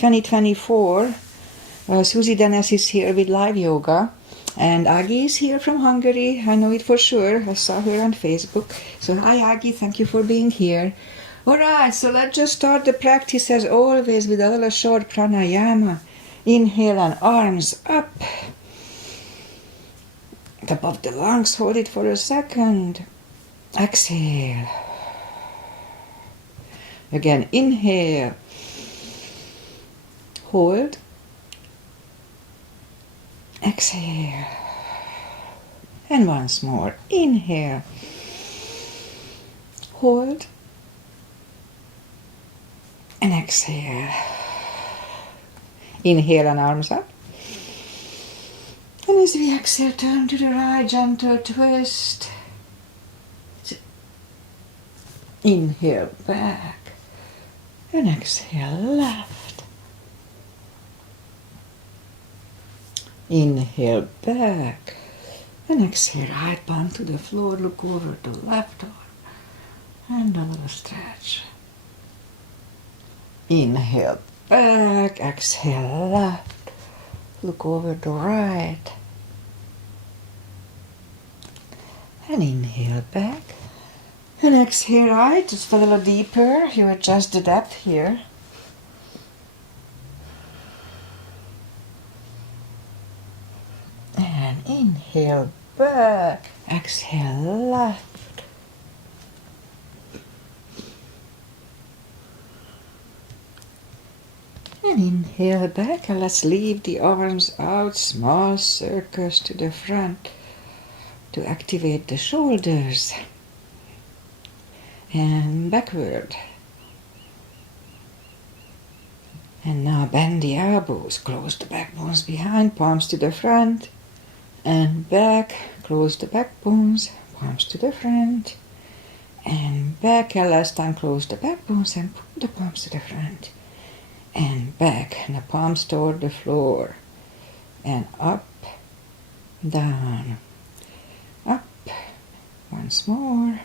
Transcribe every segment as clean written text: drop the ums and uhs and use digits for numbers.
2024. Susie Dennis is here with live yoga. And Agi is here from Hungary. I know it for sure. I saw her on Facebook. So hi Agi, thank you for being here. Alright, so let's just start the practice as always with a little short pranayama. Inhale and arms up. Top of the lungs, hold it for a second. Exhale. Again, inhale. Hold. Exhale. And once more. Inhale. Hold. And exhale. Inhale and arms up. And as we exhale, turn to the right, gentle twist. Inhale back. And exhale left. Inhale back. And exhale right palm to the floor. Look over the left arm. And a little stretch. Inhale back. Exhale left. Look over the right. And inhale back. And exhale right, just a little deeper. You adjust the depth here. And inhale back. Exhale left. And inhale back, and let's leave the arms out, small circles to the front to activate the shoulders. And backward. And now bend the elbows, close the backbones behind, palms to the front, and back, close the backbones, palms to the front, and back, and last time close the backbones and pull the palms to the front, and back, and the palms toward the floor, and up, down, up, once more,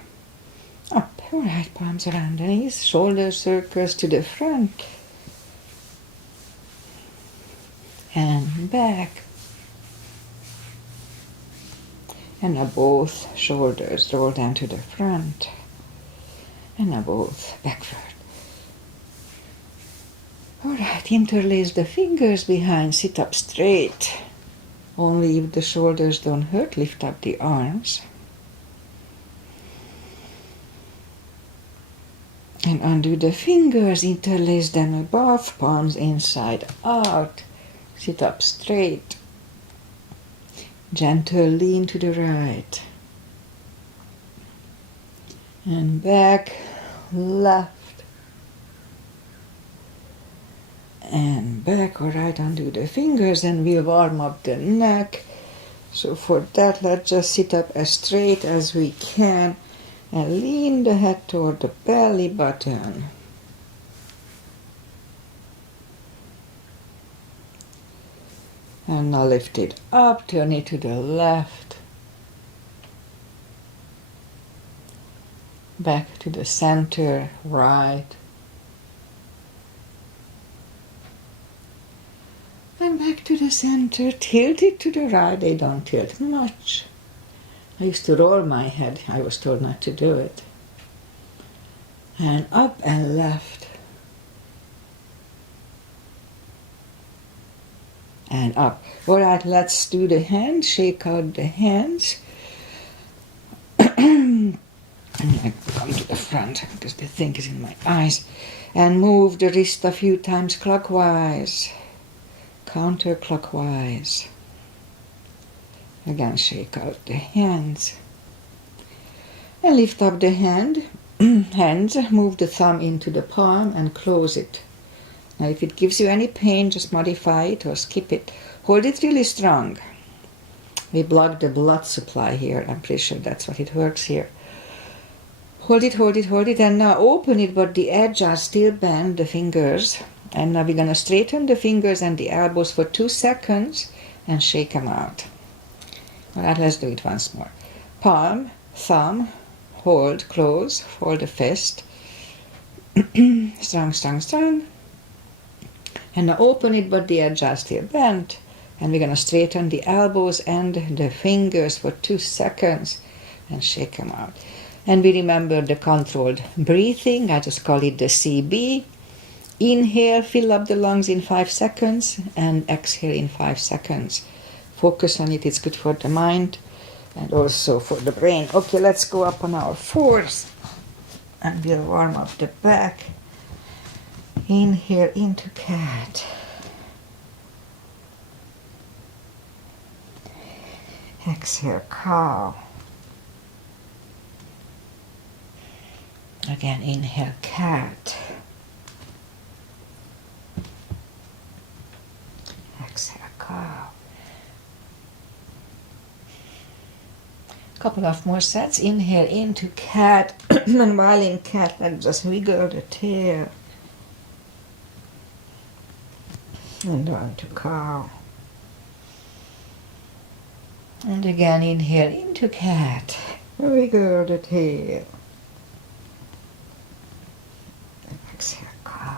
up. Alright, palms around the knees, shoulder circles to the front and back. And now both shoulders roll down to the front and now both backward. Alright, interlace the fingers behind, sit up straight. Only if the shoulders don't hurt, lift up the arms. And undo the fingers, interlace them above, palms inside out. Sit up straight. Gentle lean to the right. And back, left. And back, alright, undo the fingers and we'll warm up the neck. So for that, let's just sit up as straight as we can. And lean the head toward the belly button. And now lift it up, turn it to the left. Back to the center, right. And back to the center, tilt it to the right, they don't tilt much. I used to roll my head. I was told not to do it. And up and left. And up. Alright, let's do the hands. Shake out the hands. And I come to the front because the thing is in my eyes. And move the wrist a few times clockwise. Counterclockwise. Again, shake out the hands. And lift up the hands, move the thumb into the palm and close it. Now if it gives you any pain, just modify it or skip it. Hold it really strong. We block the blood supply here. I'm pretty sure that's what it works here. Hold it, hold it, hold it, and now open it, but the edges are still bent, the fingers. And now we're going to straighten the fingers and the elbows for 2 seconds and shake them out. Alright, let's do it once more. Palm, thumb, hold, close, hold the fist. Strong, strong, strong. And now open it, but the edge are still bent. And we're going to straighten the elbows and the fingers for 2 seconds and shake them out. And we remember the controlled breathing. I just call it the CB. Inhale, fill up the lungs in 5 seconds, and exhale in 5 seconds. Focus on it, it's good for the mind and also for the brain. Okay, let's go up on our fours and we'll warm up the back. Inhale into cat. Exhale, cow. Again, inhale, cat. Exhale, cow. Couple of more sets. Inhale into cat. And while in cat, let's just wiggle the tail. And on to cow. And again, inhale into cat. Wiggle the tail. And exhale, cow.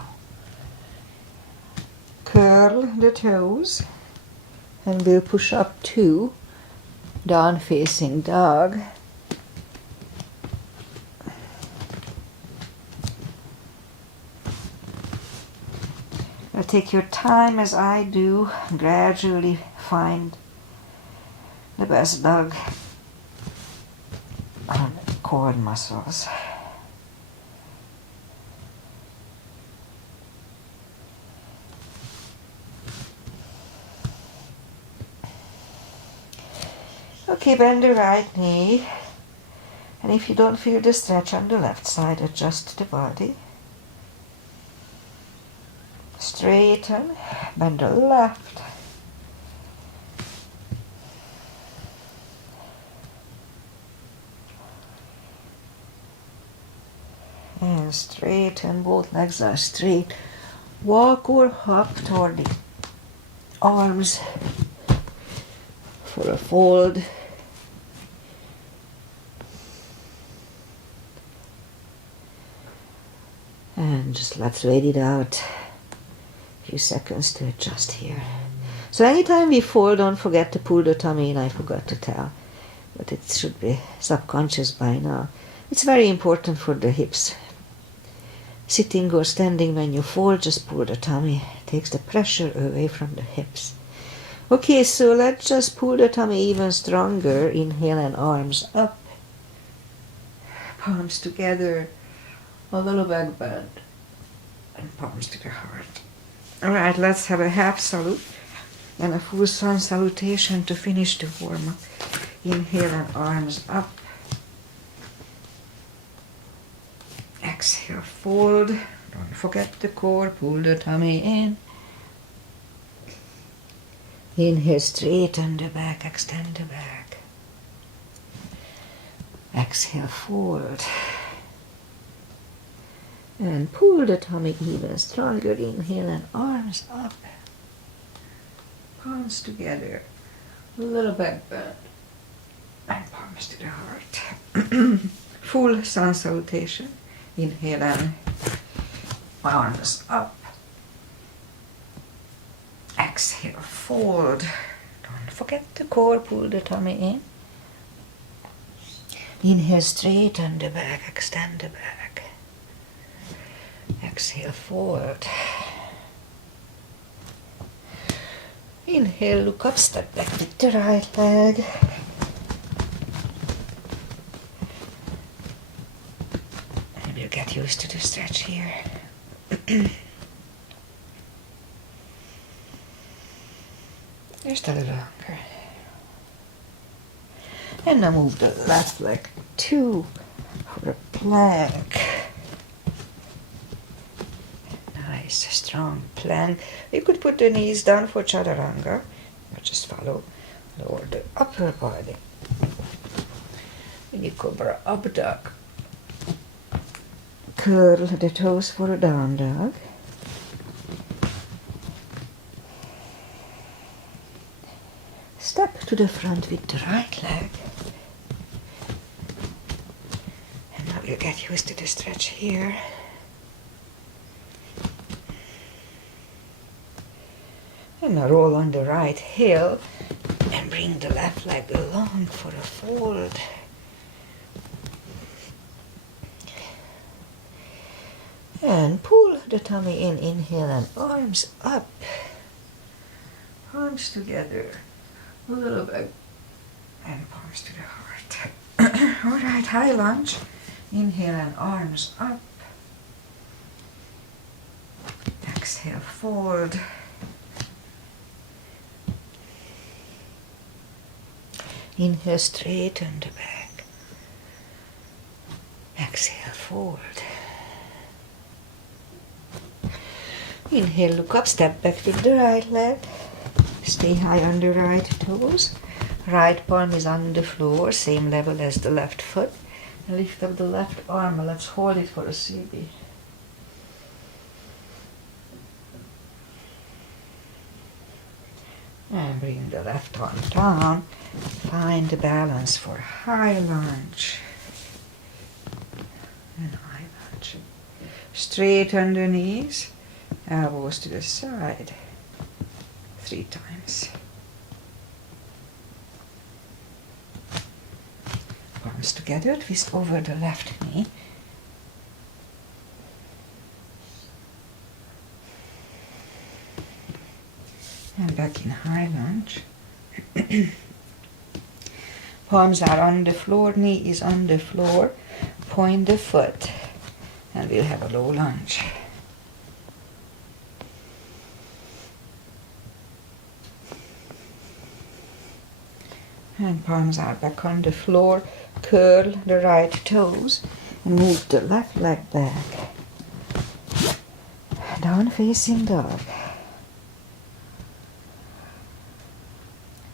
Curl the toes. And we'll push up 2. Down facing dog. Now take your time as I do. Gradually find the best dog on core muscles. Okay, bend the right knee, and if you don't feel the stretch on the left side, adjust the body. Straighten, bend the left. And straighten, both legs are straight. Walk or hop toward the arms for a fold. And just let's wait it out. A few seconds to adjust here. So anytime we fold, don't forget to pull the tummy in. I forgot to tell, but it should be subconscious by now. It's very important for the hips. Sitting or standing when you fold, just pull the tummy. It takes the pressure away from the hips. Okay, so let's just pull the tummy even stronger. Inhale and arms up. Palms together. A little back bend. And palms to the heart. Alright, let's have a half salute and a full sun salutation to finish the warm up. Inhale and arms up. Exhale, fold. Don't forget the core. Pull the tummy in. Inhale, straighten the back, extend the back. Exhale, fold. And pull the tummy even stronger. Inhale and arms up. Palms together. A little back bend. And palms to the heart. Full sun salutation. Inhale and arms up. Exhale, fold. Don't forget the core, pull the tummy in. Inhale, straighten the back, extend the back. Exhale, forward. Inhale, look up, step back with the right leg. And we'll get used to the stretch here. Just a little longer. And now move the left leg 2 for a plank. Nice, strong plank. You could put the knees down for chaturanga, but just follow. Lower the upper body. Mini cobra up dog. Curl the toes for a down dog. Step to the front with the right leg. And now we'll get used to the stretch here. And now roll on the right heel and bring the left leg along for a fold. And pull the tummy in, inhale, and arms up. Arms together, a little bit, and palms to the heart. All right, high lunge. Inhale and arms up. Exhale, fold. Inhale, straighten the back. Exhale, fold. Inhale, look up, step back with the right leg. Stay high on the right toes. Right palm is on the floor, same level as the left foot. And lift up the left arm. Let's hold it for a CB. And bring the left arm down. Find the balance for high lunge. And high lunge. Straighten the knees. Elbows to the side. 3 times. Palms together, twist over the left knee. And back in high lunge. Palms are on the floor, knee is on the floor. Point the foot. And we'll have a low lunge. And palms are back on the floor. Curl the right toes. And move the left leg back. Down facing dog.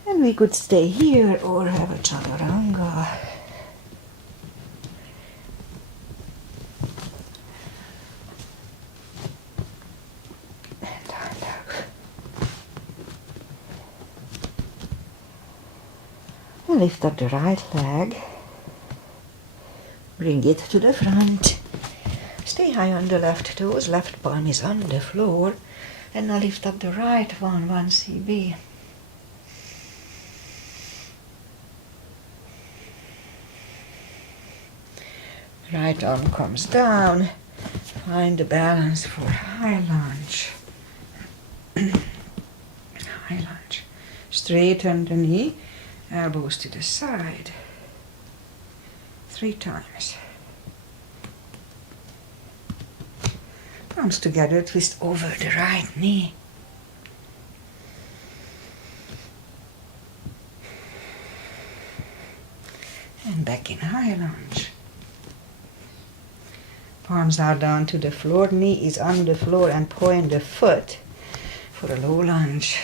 And we could stay here or have a chaturanga. And down dog. And lift up the right leg. Bring it to the front. Stay high on the left toes. Left palm is on the floor. And now lift up the right one, 1 CB. Right arm comes down. Find the balance for high lunge. High lunge. Straighten the knee. Elbows to the side. 3 times. Palms together, twist over the right knee. And back in high lunge. Palms are down to the floor, knee is on the floor, and point the foot for a low lunge.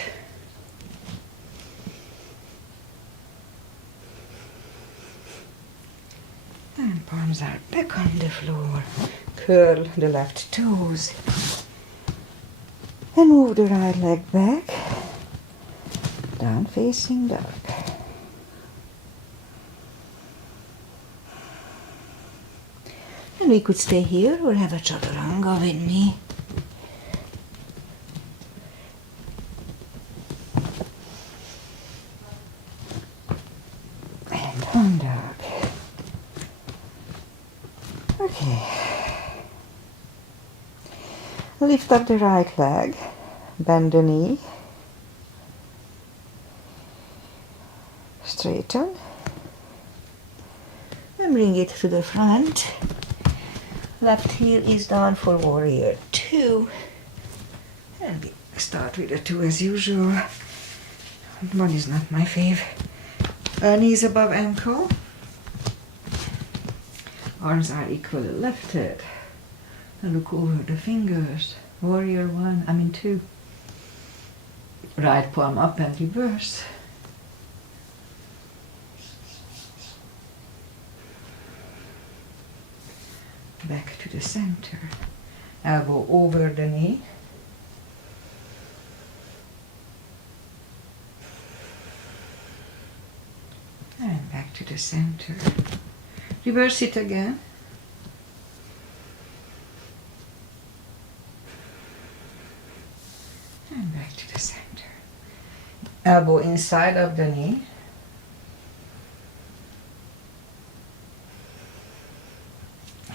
And palms are back on the floor. Curl the left toes. And move the right leg back. Down facing dog. And we could stay here or have a chaturanga with me. And down dog. Okay. Lift up the right leg. Bend the knee. Straighten. And bring it to the front. Left heel is down for warrior 2. And we start with a 2 as usual. 1 is not my fave. Knees above ankle. Arms are equally lifted. And look over the fingers. Warrior 2. Right palm up and reverse. Back to the center. Elbow over the knee. And back to the center. Reverse it again. And back to the center. Elbow inside of the knee.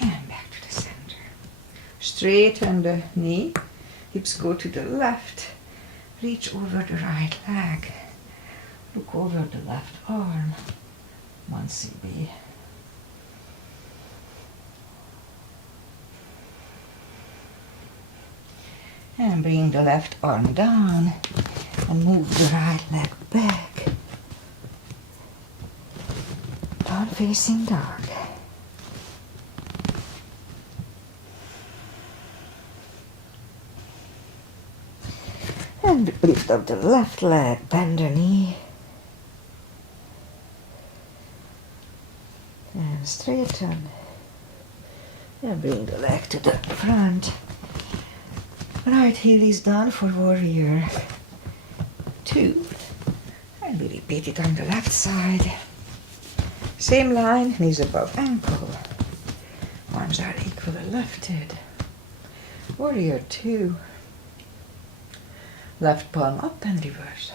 And back to the center. Straighten the knee. Hips go to the left. Reach over the right leg. Look over the left arm. 1 cb. And bring the left arm down and move the right leg back. Down facing dog. And lift up the left leg, bend the knee. And straighten. And bring the leg to the front. Right heel is done for warrior 2. And we repeat it on the left side. Same line, knees above ankle. Arms are equally lifted. Warrior 2. Left palm up and reverse.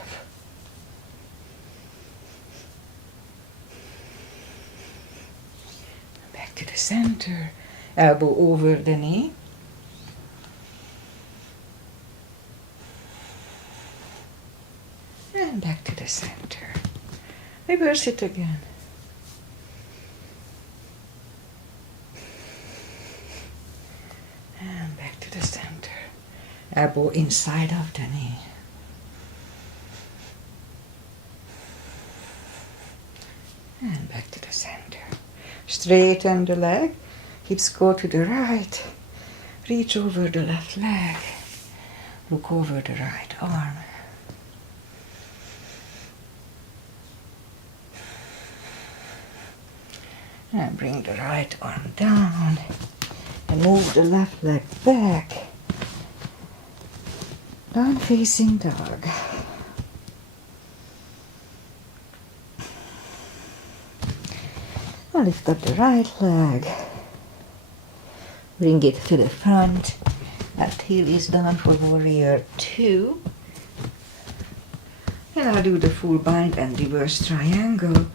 Back to the center. Elbow over the knee. And back to the center. Reverse it again. And back to the center. Elbow inside of the knee. And back to the center. Straighten the leg. Hips go to the right. Reach over the left leg. Look over the right arm. And bring the right arm down and move the left leg back. Down facing dog. Now lift up the right leg. Bring it to the front. Left heel is done for warrior 2. And I'll do the full bind and reverse triangle.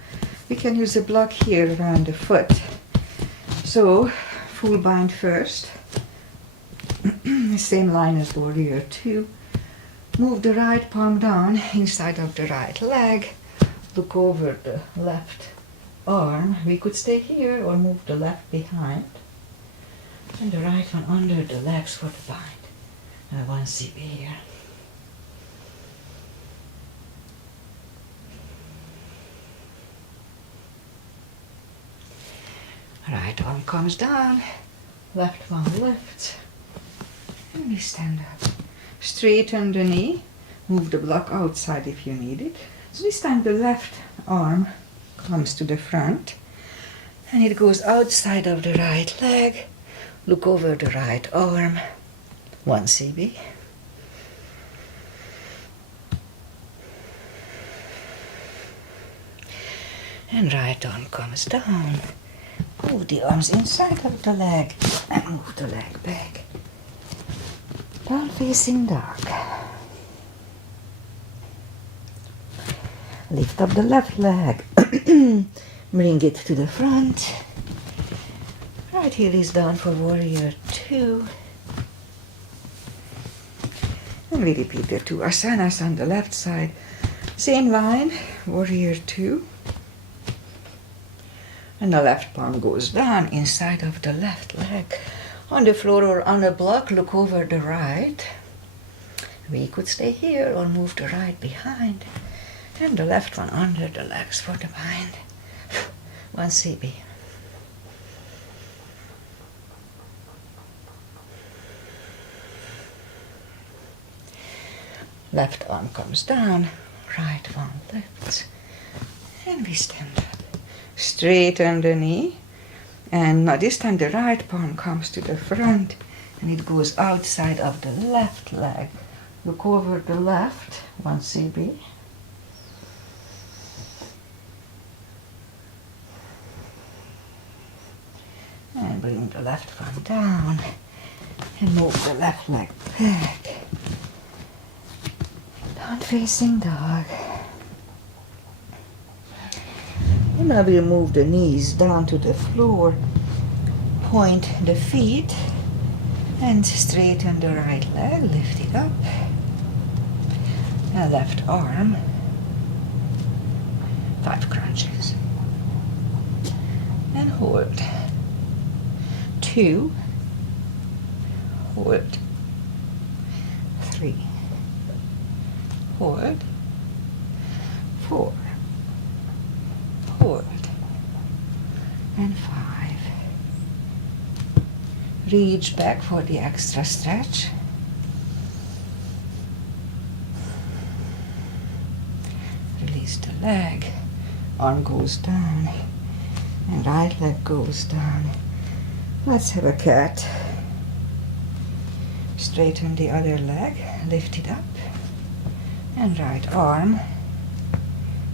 We can use a block here around the foot. So, full bind first. Same line as warrior 2. Move the right palm down inside of the right leg. Look over the left arm. We could stay here or move the left behind. And the right one under the legs for the bind. 1 cb here. Right arm comes down, left one lifts, and we stand up. Straighten the knee, move the block outside if you need it. So this time the left arm comes to the front, and it goes outside of the right leg. Look over the right arm, 1 cb. And right arm comes down. Move the arms inside of the leg and move the leg back. Down facing dog. Lift up the left leg. Bring it to the front. Right heel is down for warrior 2. And we repeat the 2 asanas on the left side. Same line, warrior 2. And the left palm goes down inside of the left leg. On the floor or on a block, look over the right. We could stay here or move the right behind. And the left one under the legs for the bind. 1 cb. Left arm comes down, right one lifts. And we stand up. Straighten the knee, and now this time the right palm comes to the front and it goes outside of the left leg. Look over the left, 1 cb. And bring the left one down and move the left leg back. Down facing dog. And I will move the knees down to the floor, point the feet, and straighten the right leg, lift it up, and left arm, 5 crunches. And hold. 2, hold. 3, hold. 4, hold. And 5. Reach back for the extra stretch. Release the leg. Arm goes down. And right leg goes down. Let's have a cat. Straighten the other leg. Lift it up. And right arm.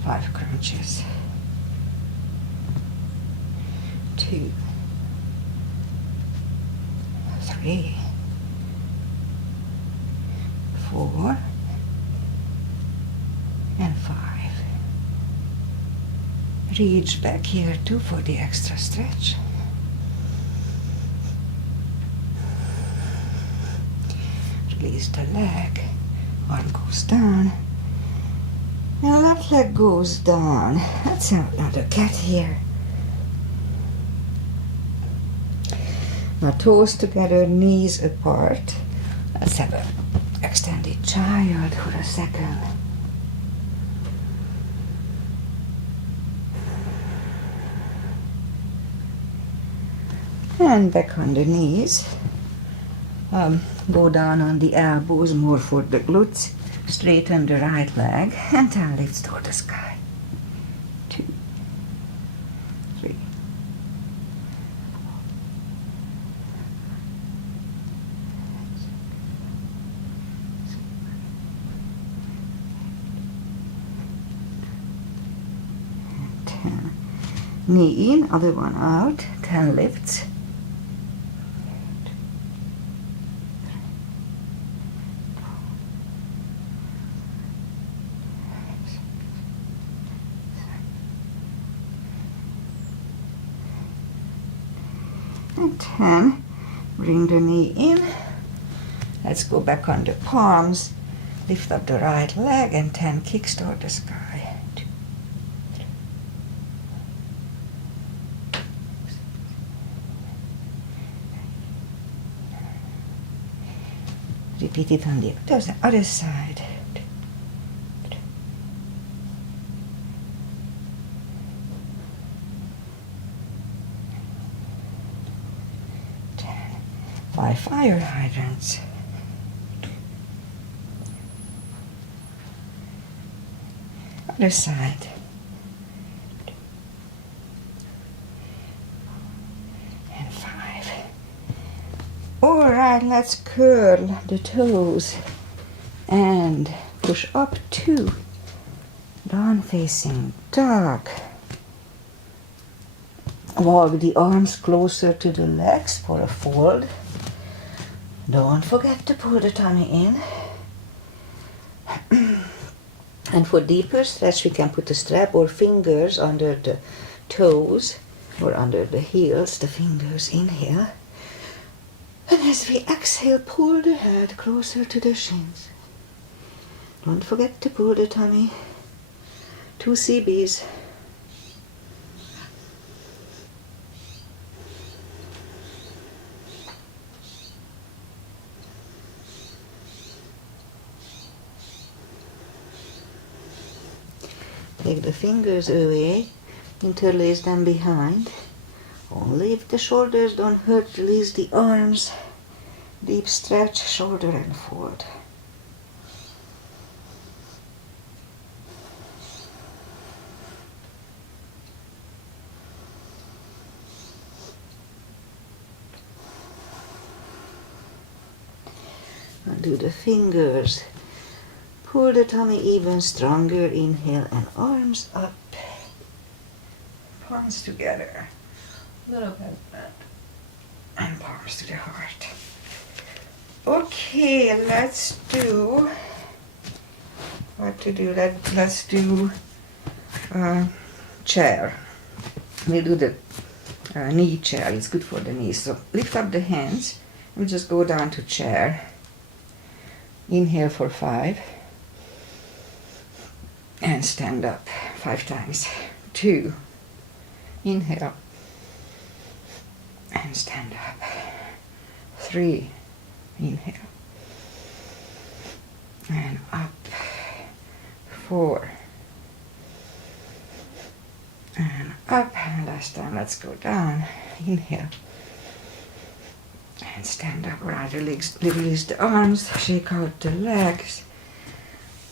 5 crunches. 2, 3, 4, and 5. Reach back here too for the extra stretch. Release the leg. Arm goes down. And left leg goes down. Let's have another cat here. Now toes together, knees apart. Let's have an extended child for a second. And back on the knees. Go down on the elbows more for the glutes. Straighten the right leg and then lift toward the sky. 2, 3. And 10. Knee in, other one out. 10 lifts. And 10, bring the knee in. Let's go back on the palms. Lift up the right leg and 10 kicks toward the sky. 2, 3. Repeat it on the other side. 5 fire hydrants. Other side. And 5. Alright, let's curl the toes and push up 2. Down facing dog. Walk the arms closer to the legs for a fold. Don't forget to pull the tummy in. And for deeper stretch, we can put a strap or fingers under the toes or under the heels, the fingers. Inhale. And as we exhale, pull the head closer to the shins. Don't forget to pull the tummy. 2 CBs. Take the fingers away, interlace them behind. Only if the shoulders don't hurt, release the arms. Deep stretch, shoulder and forward. Undo the fingers. Pull the tummy even stronger. Inhale and arms up. Palms together. A little bit bent. And palms to the heart. Okay, let's do what to do. Let's do chair. We'll do the knee chair. It's good for the knees. So lift up the hands. We'll just go down to chair. Inhale for 5. And stand up 5 times. 2. Inhale. And stand up. 3. Inhale. And up. 4. And up. And last time, let's go down. Inhale. And stand up. Right, release the arms. Shake out the legs.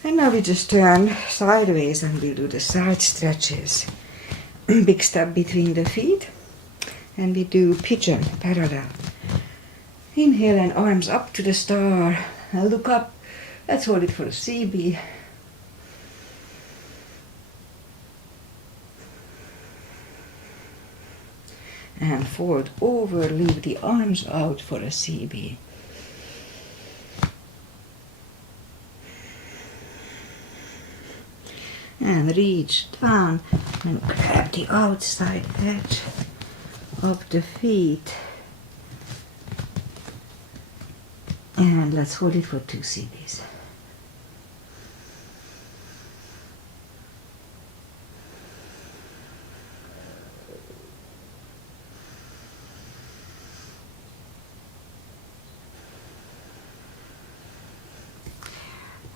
And now we just turn sideways and we'll do the side stretches. Big step between the feet. And we do pigeon, parallel. Inhale and arms up to the star. And look up. Let's hold it for a CB. And fold over, leave the arms out for a CB. And reach down and grab the outside edge of the feet. And let's hold it for 2 CBs.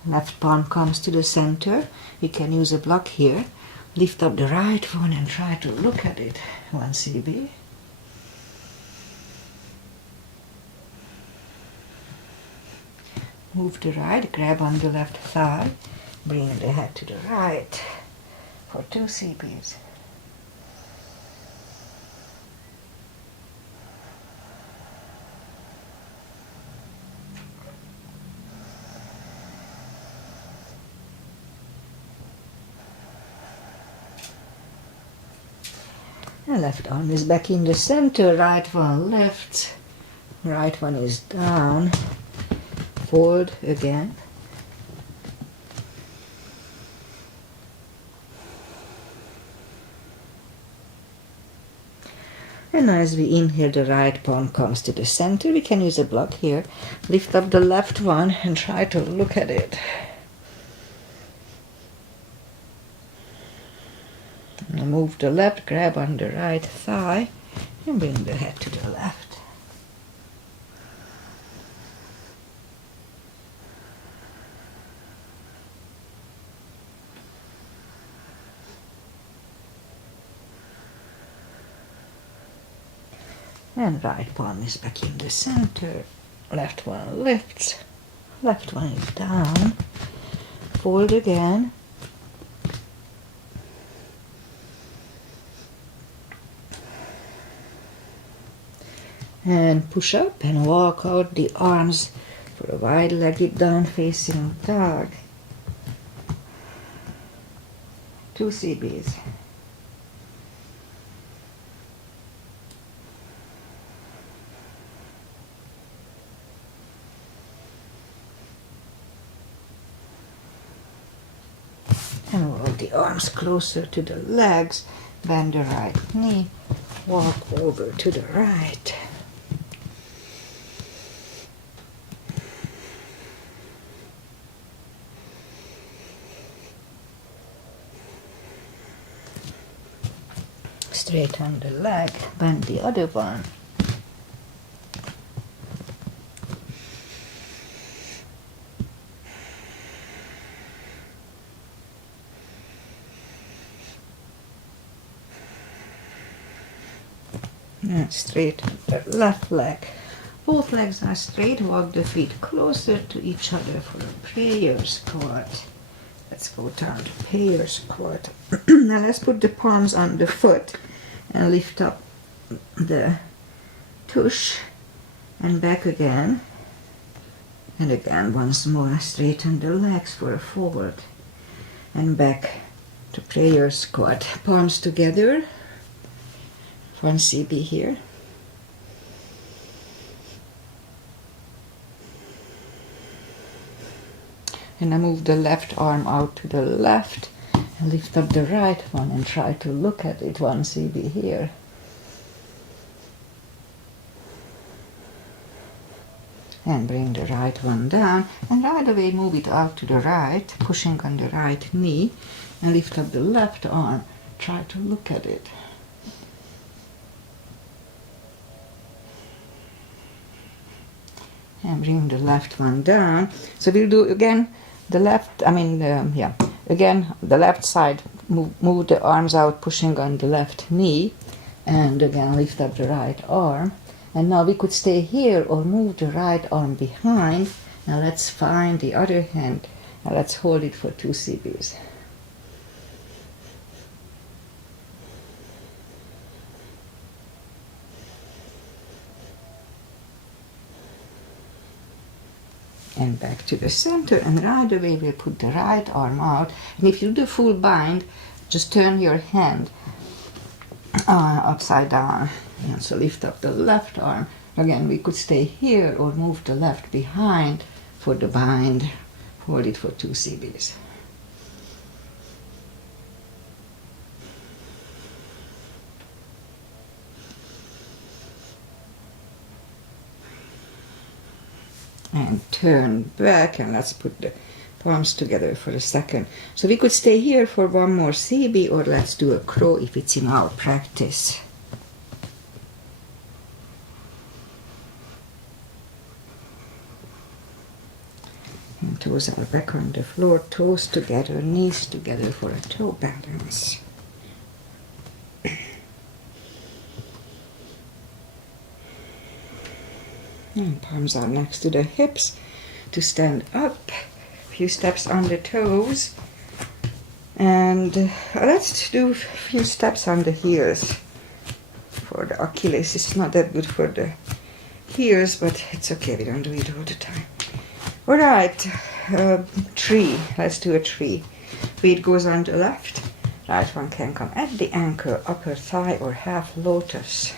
Left palm comes to the center. You can use a block here. Lift up the right one and try to look at it. 1 CB. Move the right, grab on the left thigh. Bring the head to the right for 2 CBs. The left arm is back in the center, right one left, right one is down, fold again. And as we inhale, the right palm comes to the center. We can use a block here. Lift up the left one and try to look at it. And move the left, grab on the right thigh, and bring the head to the left. And right palm is back in the center. Left one lifts, left one is down. Fold again. And push up and walk out the arms for a wide-legged down-facing dog. 2 CBs. And roll the arms closer to the legs, bend the right knee, walk over to the right. Straighten the leg, bend the other one. And straighten the left leg. Both legs are straight. Walk the feet closer to each other for a prayer squat. Let's go down to prayer squat. Now let's put the palms on the foot and lift up the tush and back again. And again, once more, straighten the legs for a forward and back to prayer squat. Palms together. 1 CB here. And I move the left arm out to the left Lift up the right one and try to look at it, 1 cb here. And bring the right one down, and right away move it out to the right, pushing on the right knee, and lift up the left arm. Try to look at it. And bring the left one down. So we'll do again the left, again the left side, move the arms out, pushing on the left knee, and again lift up the right arm. And now we could stay here or move the right arm behind. Now let's find the other hand. Now let's hold it for 2 cbs. And back to the center, and right away we'll put the right arm out. And if you do the full bind, just turn your hand upside down. And so lift up the left arm. Again, we could stay here or move the left behind for the bind. Hold it for 2 cbs. And turn back, and let's put the palms together for a second. So we could stay here for 1 more cb, or let's do a crow if it's in our practice. And toes are back on the floor, toes together, knees together for a toe balance. And palms are next to the hips to stand up. A few steps on the toes. And let's do a few steps on the heels. For the Achilles, it's not that good for the heels, but it's okay, we don't do it all the time. Alright, tree. Let's do a tree. Feet goes on the left. Right one can come at the ankle, upper thigh or half lotus.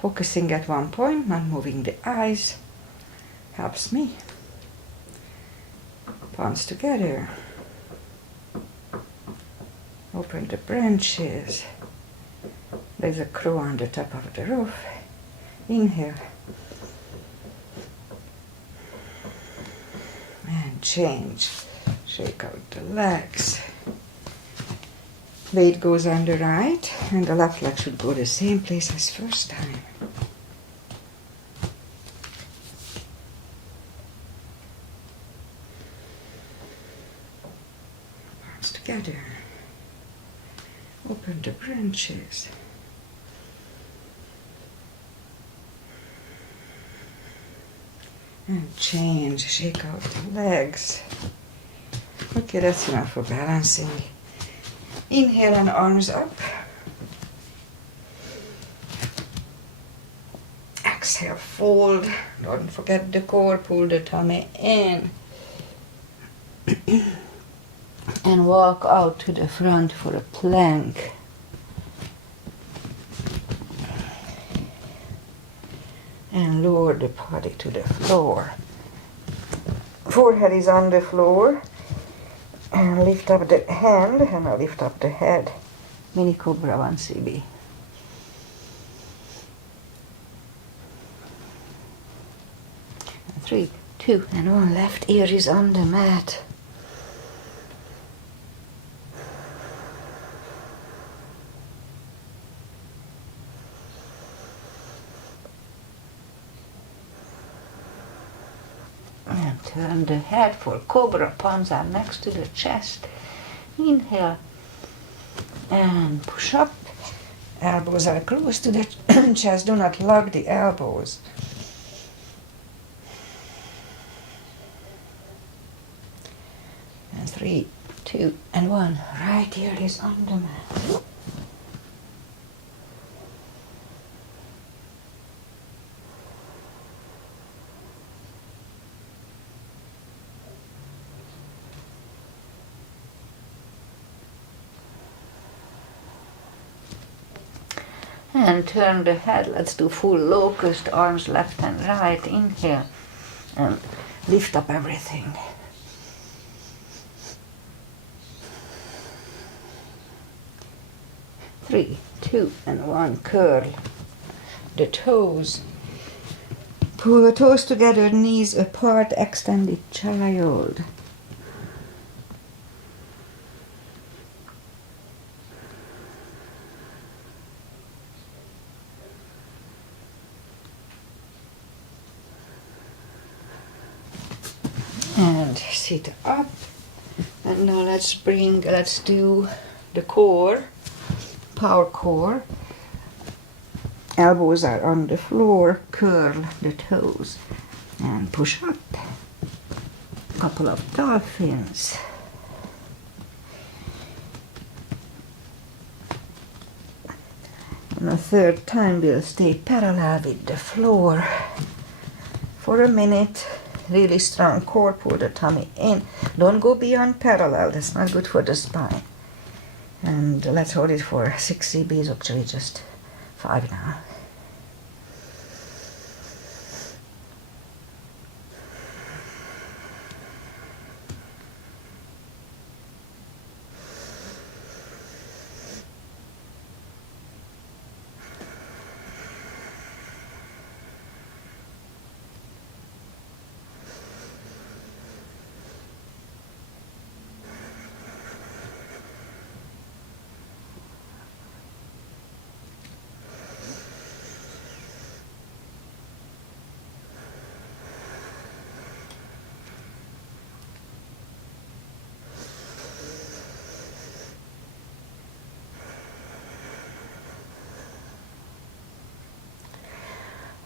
Focusing at one point, not moving the eyes, helps me. Palms together. Open the branches. There's a crow on the top of the roof. Inhale. And change. Shake out the legs. Weight goes on the right, and the left leg should go the same place as first time. Palms together. Open the branches. And change, shake out the legs. Okay, that's enough for balancing. Inhale and arms up. Exhale, fold. Don't forget the core, pull the tummy in. And walk out to the front for a plank. And lower the body to the floor. Forehead is on the floor. And lift up the hand, and I'll lift up the head. Mini Cobra 1 cb. And 3, 2, and 1. Left ear is on the mat. And turn the head for Cobra. Palms are next to the chest. Inhale and push up. Elbows are close to the chest. Do not lock the elbows. And 3, 2, and 1. Right ear is on the mat. And turn the head. Let's do full locust, arms left and right. Inhale and lift up everything. 3, 2, and 1. Curl the toes. Pull the toes together, knees apart, extended child. And sit up. And now let's do the core, power core. Elbows are on the floor, curl the toes and push up. Couple of dolphins. And the third time we'll stay parallel with the floor for a minute. Really strong core, pull the tummy in. Don't go beyond parallel, that's not good for the spine. And let's hold it for 6 CBs, actually just 5 now.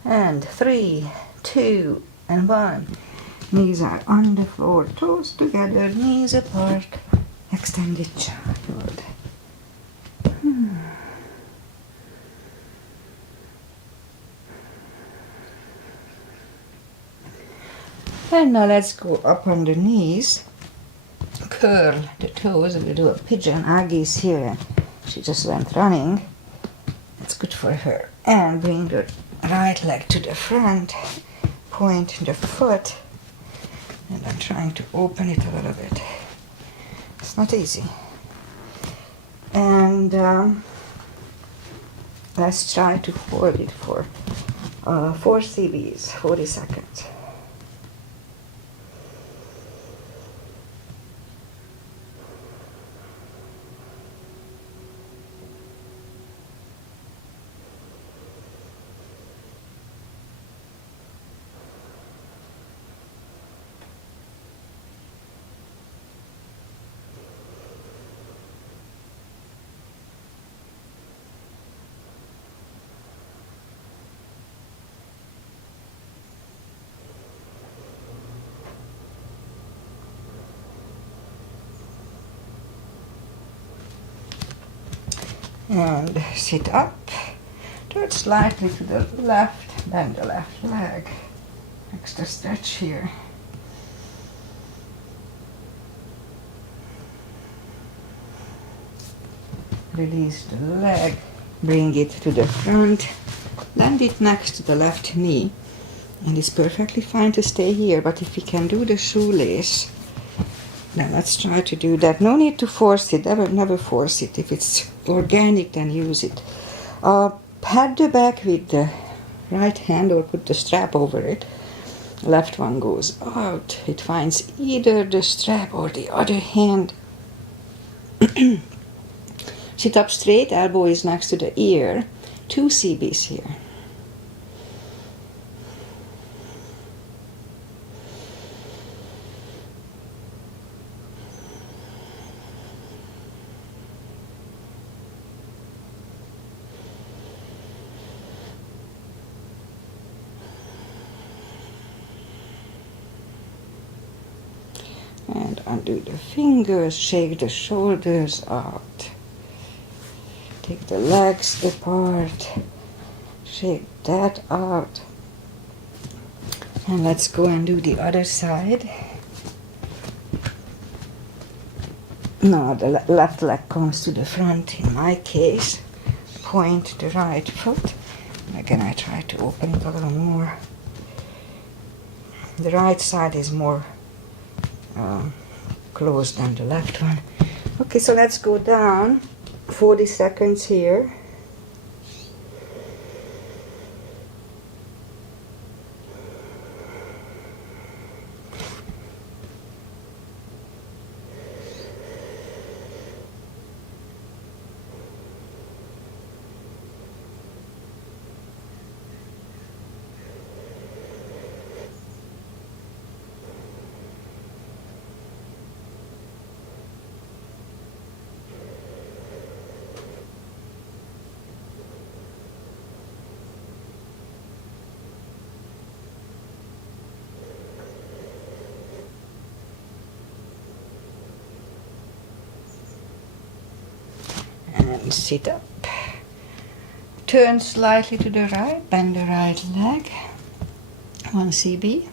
And 3, 2, and 1. Knees are on the floor, toes together, knees apart, extended child. And now let's go up on the knees, curl the toes, we'll do a pigeon. Aggie's here, she just went running. That's good for her. And bring the right leg to the front, point the foot, and I'm trying to open it a little bit. It's not easy. And let's try to hold it for 4 CBs, 40 seconds. And sit up, turn slightly to the left, bend the left leg. Extra stretch here. Release the leg, bring it to the front, land it next to the left knee. And it's perfectly fine to stay here, but if you can do the shoelace, now let's try to do that. No need to force it, never force it. If it's organic, then use it. Pat the back with the right hand or put the strap over it. Left one goes out. It finds either the strap or the other hand. Sit up straight, elbow is next to the ear. 2 CBs here. And undo the fingers, shake the shoulders out. Take the legs apart, shake that out. And let's go and do the other side. Now the left leg comes to the front in my case. Point the right foot. Again, I try to open it a little more. The right side is more closed than the left one. Okay, so let's go down 40 seconds here. And sit up. Turn slightly to the right, bend the right leg. 1 CB.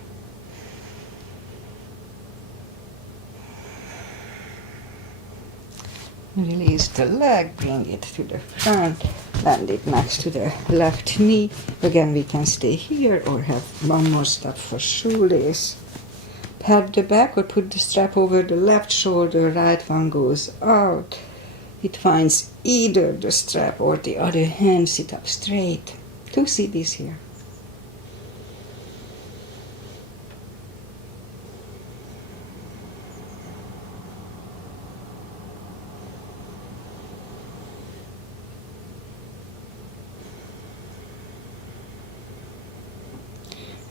Release the leg, bring it to the front, land it next to the left knee. Again, we can stay here or have one more step for shoelace. Pat the back or put the strap over the left shoulder, right one goes out. It finds either the strap or the other hand, sit up straight. 2 CBs here.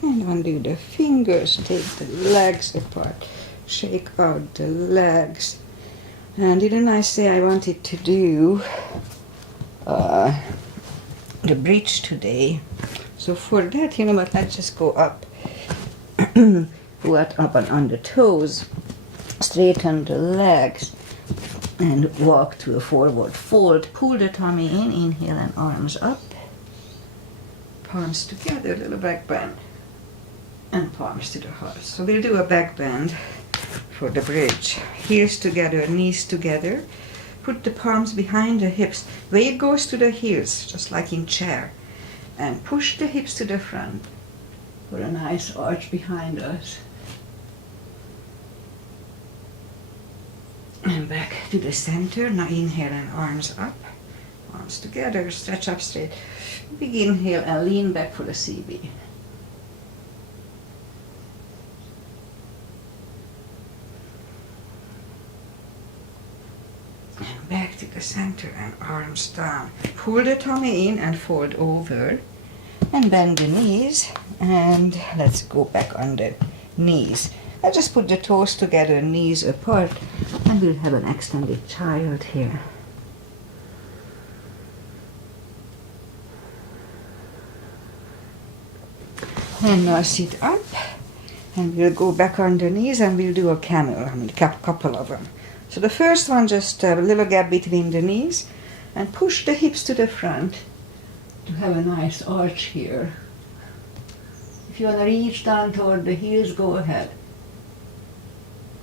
And undo the fingers, take the legs apart, shake out the legs. And didn't I say I wanted to do the bridge today? So for that, you know what, let's just go up. Go up on the toes, straighten the legs, and walk to a forward fold. Pull the tummy in, inhale and arms up. Palms together, little back bend. And palms to the heart. So we'll do a back bend for the bridge. Heels together, knees together. Put the palms behind the hips. Weight goes to the heels, just like in chair. And push the hips to the front for a nice arch behind us. And back to the center. Now inhale and arms up. Arms together, stretch up straight. Big inhale and lean back for the CB. And back to the center and arms down. Pull the tummy in and fold over. And bend the knees. And let's go back on the knees. I just put the toes together, knees apart. And we'll have an extended child here. And now sit up. And we'll go back on the knees and we'll do a camel. I mean, a couple of them. So the first one, just a little gap between the knees and push the hips to the front to have a nice arch here. If you want to reach down toward the heels, go ahead.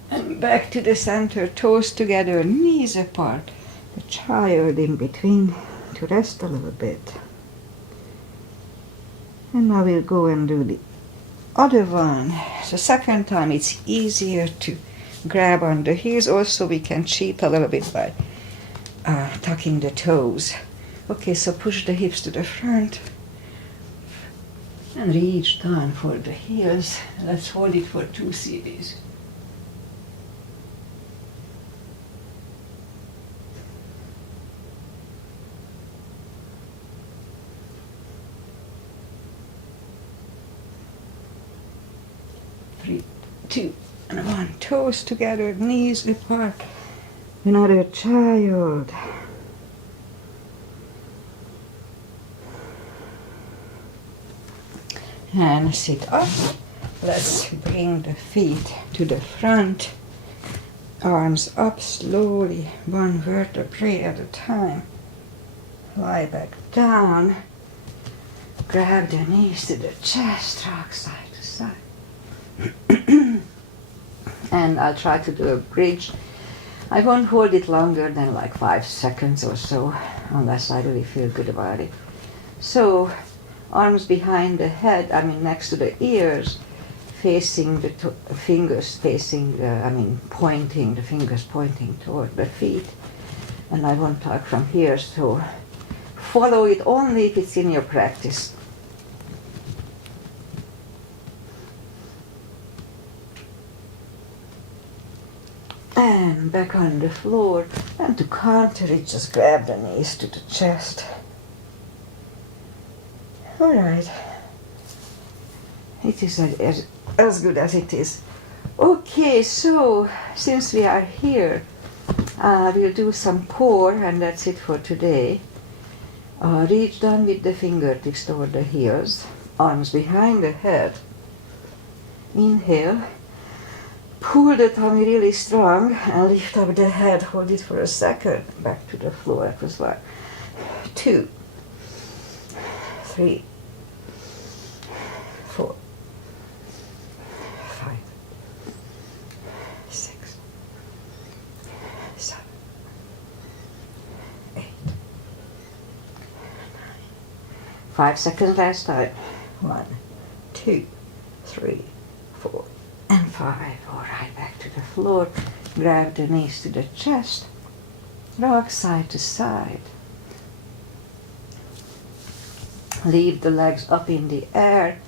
And back to the center, toes together, knees apart. The child in between to rest a little bit. And now we'll go and do the other one. So second time it's easier to grab on the heels. Also we can cheat a little bit by tucking the toes. Okay, so push the hips to the front and reach down for the heels. Let's hold it for 2 CBs. Three, 2, and 1. Toes together, knees apart. Another child. And sit up. Let's bring the feet to the front. Arms up slowly, one vertebrae at a time. Lie back down. Grab the knees to the chest, rock side to side. And I'll try to do a bridge. I won't hold it longer than like 5 seconds or so, unless I really feel good about it. So, arms behind the head, next to the ears, facing the fingers facing, pointing, the fingers pointing toward the feet. And I won't talk from here, so follow it only if it's in your practice. And back on the floor. And to counter it, just grab the knees to the chest. Alright. It is as good as it is. Okay, so since we are here, we'll do some core, and that's it for today. Reach down with the fingertips toward the heels, arms behind the head. Inhale. Pull the tummy really strong and lift up the head. Hold it for a second. Back to the floor. That was 1, 2, 3, 4, 5, 6, 7, 8, 9. 5 seconds last time. 1, 2, 3, 4, and 5. All right, back to the floor. Grab the knees to the chest. Rock side to side. Leave the legs up in the air.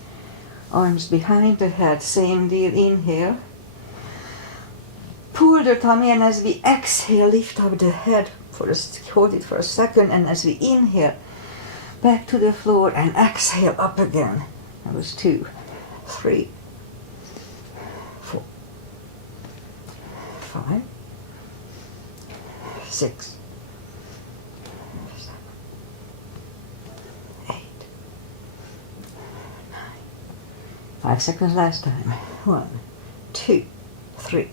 Arms behind the head. Same deal. Inhale. Pull the tummy, and as we exhale, lift up the head. Hold it for a second, and as we inhale, back to the floor and exhale up again. That was 2, 3, 4, 5, 6, 7, 8, 9. 5 seconds last time. 1, 2, 3,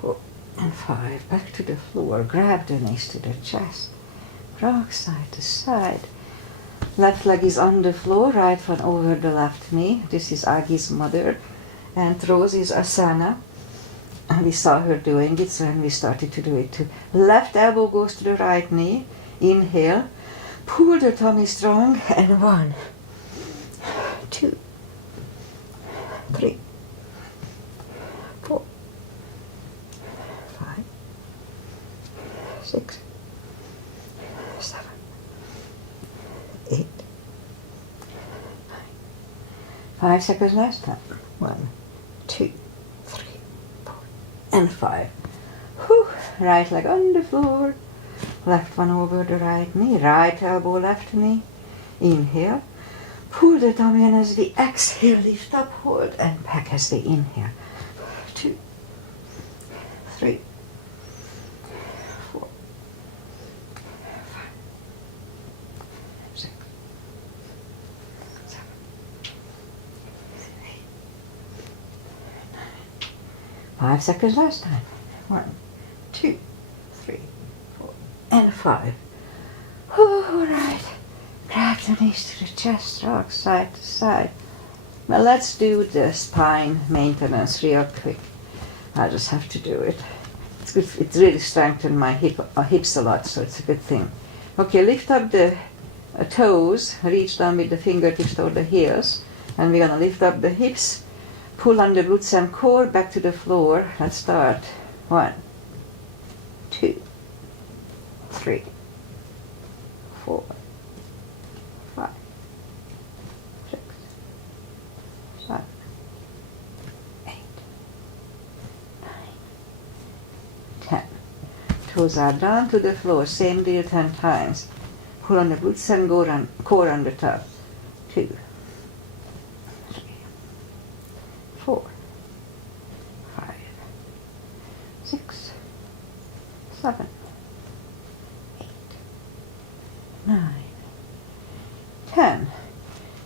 4, and 5. Back to the floor. Grab the knees to the chest. Rock side to side. Left leg is on the floor, right one over the left knee. This is Agi's mother. And Rose is Asana. And we saw her doing it, so then we started to do it too. Left elbow goes to the right knee. Inhale. Pull the tummy strong. And 1, 2, 3, 4, 5, 6, 7, 8, 9. 5 seconds last time. 1, 2, 3, 4, and 5. Whew. Right leg on the floor. Left one over the right knee. Right elbow, left knee. Inhale. Pull the tummy, and as we exhale, lift up, hold, and back as we inhale. 2, 3, 4, 5, 6, 7, 8, 9. 5 seconds last time. 1, 2, 3, 4, and 5. All right. Grab the knees to the chest, rock side to side. Well, let's do the spine maintenance real quick. I just have to do it. It's good. It really strengthened my hips a lot, so it's a good thing. Okay, lift up the toes. Reach down with the fingertips toward the heels. And we're going to lift up the hips. Pull on the glutes and core back to the floor. Let's start. 1, 2, 3, 4, 5, 6, 7, 8, 9, 10. Toes are down to the floor. Same deal 10 times. Pull on the glutes and core on the top. 2, 3, 4, 5, 6, 7, 8, 9, 10.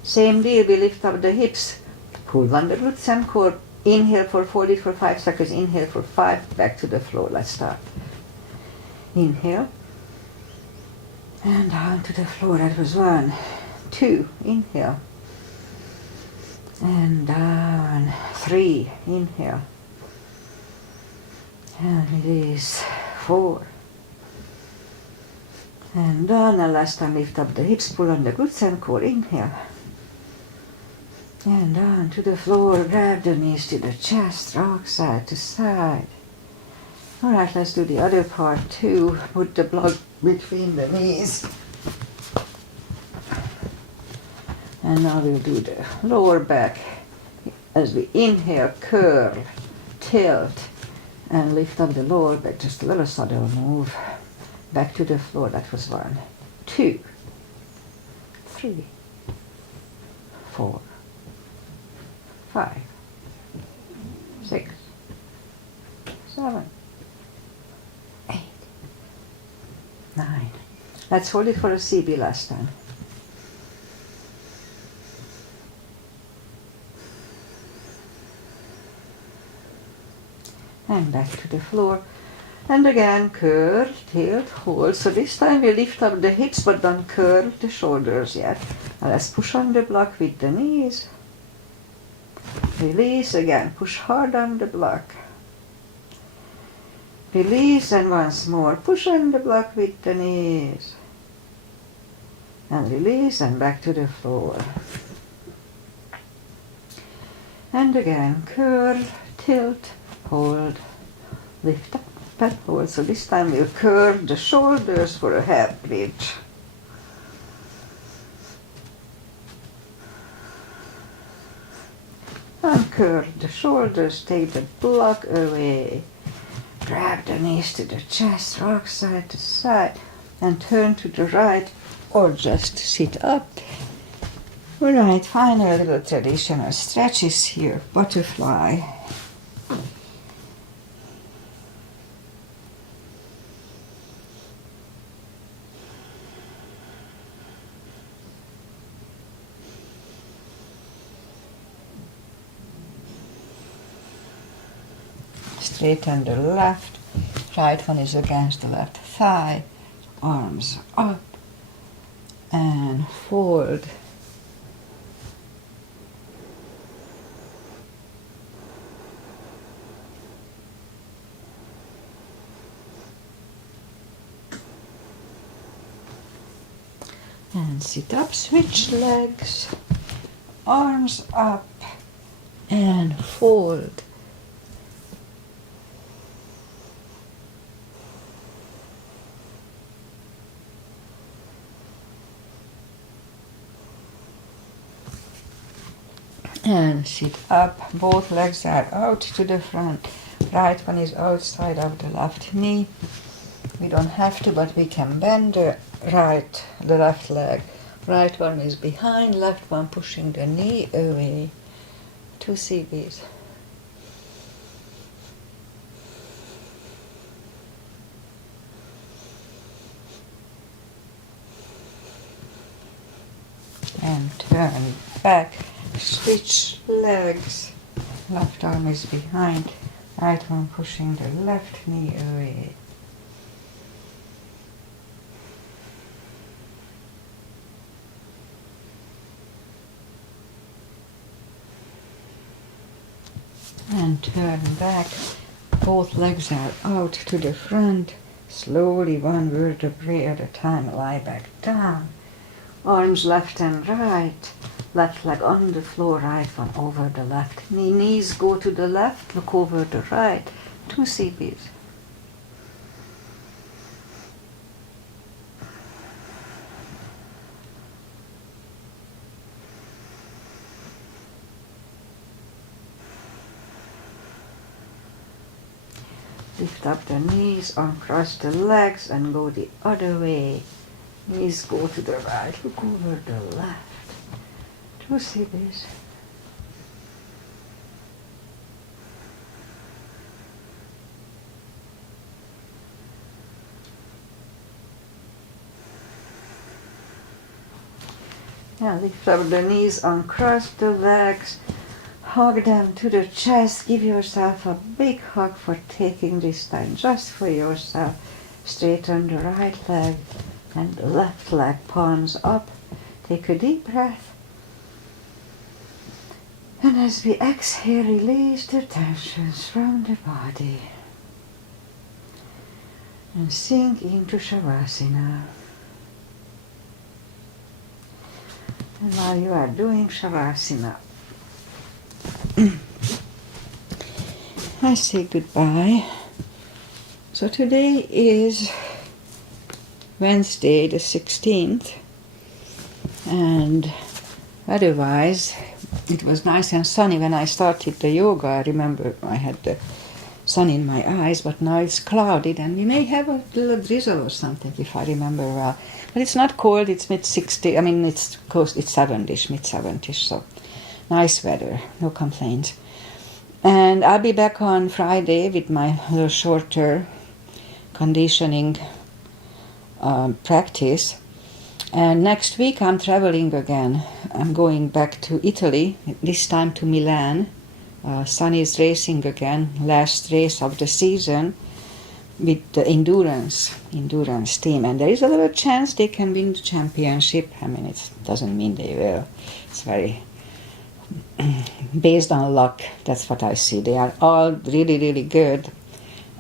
Same deal, we lift up the hips. Pull on the glutes and core. Inhale for 40 for 5 seconds. Inhale for 5. Back to the floor. Let's start. Inhale. And down to the floor. That was 1, 2. Inhale. And down. 3. Inhale. And it is 4. And down. And last time lift up the hips. Pull on the glutes and core. Inhale. And down to the floor. Grab the knees to the chest. Rock side to side. Alright, let's do the other part too. Put the between the knees. And now we'll do the lower back. As we inhale, curl, tilt, and lift up the lower back. Just a little subtle move. Back to the floor. That was 1, 2, 3, 4, 5, 6, 7, 8, 9. Let's hold it for a CB last time. And back to the floor. And again, curl, tilt, hold. So this time we lift up the hips but don't curl the shoulders yet. Now let's push on the block with the knees. Release again, push hard on the block. Release and once more, push on the block with the knees. And release and back to the floor. And again, curl, tilt, hold, lift up and hold. So this time we'll curve the shoulders for a head bridge. And curve the shoulders, take the block away. Drag the knees to the chest, rock side to side, and turn to the right or just sit up. Alright, final little traditional stretches here. Butterfly. Straighten the left, right one is against the left thigh, arms up and fold. And sit up, switch legs, arms up and fold. And sit up, both legs are out to the front. Right one is outside of the left knee. We don't have to, but we can bend the left leg. Right one is behind, left one pushing the knee away. 2 CBs. And turn back. Switch legs. Left arm is behind, right one pushing the left knee away. And turn back. Both legs are out to the front. Slowly, one vertebrae at a time, lie back down. Arms left and right. Left leg on the floor, right one over the left knee. Knees go to the left, look over the right. 2 CBs. Lift up the knees, uncross the legs and go the other way. Knees go to the right, look over the left. 2 CBs. Now lift up the knees, uncross the legs, hug them to the chest, give yourself a big hug for taking this time just for yourself. Straighten the right leg and the left leg, palms up. Take a deep breath. And as we exhale, release the tensions from the body. And sink into Shavasana. And while you are doing Shavasana, I say goodbye. So today is Wednesday the 16th, and otherwise it was nice and sunny when I started the yoga. I remember I had the sun in my eyes, but now it's clouded and we may have a little drizzle or something if I remember well. But it's not cold, it's mid-60, I mean it's close, it's 70ish, mid-70ish, so nice weather, no complaints. And I'll be back on Friday with my little shorter conditioning practice. And next week I'm traveling again. I'm going back to Italy, this time to Milan. Sunny is racing again, last race of the season with the endurance team. And there is a little chance they can win the championship. I mean, it doesn't mean they will. It's very based on luck. That's what I see. They are all really, really good.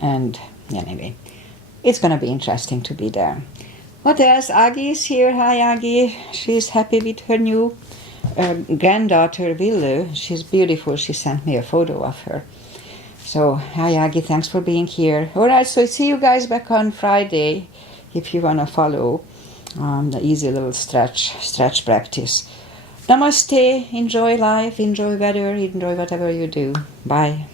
And anyway, it's going to be interesting to be there. What else? Aggie is here. Hi, Aggie. She's happy with her new granddaughter, Willow. She's beautiful. She sent me a photo of her. So, hi, Aggie. Thanks for being here. All right, so see you guys back on Friday if you want to follow the easy little stretch practice. Namaste. Enjoy life. Enjoy weather. Enjoy whatever you do. Bye.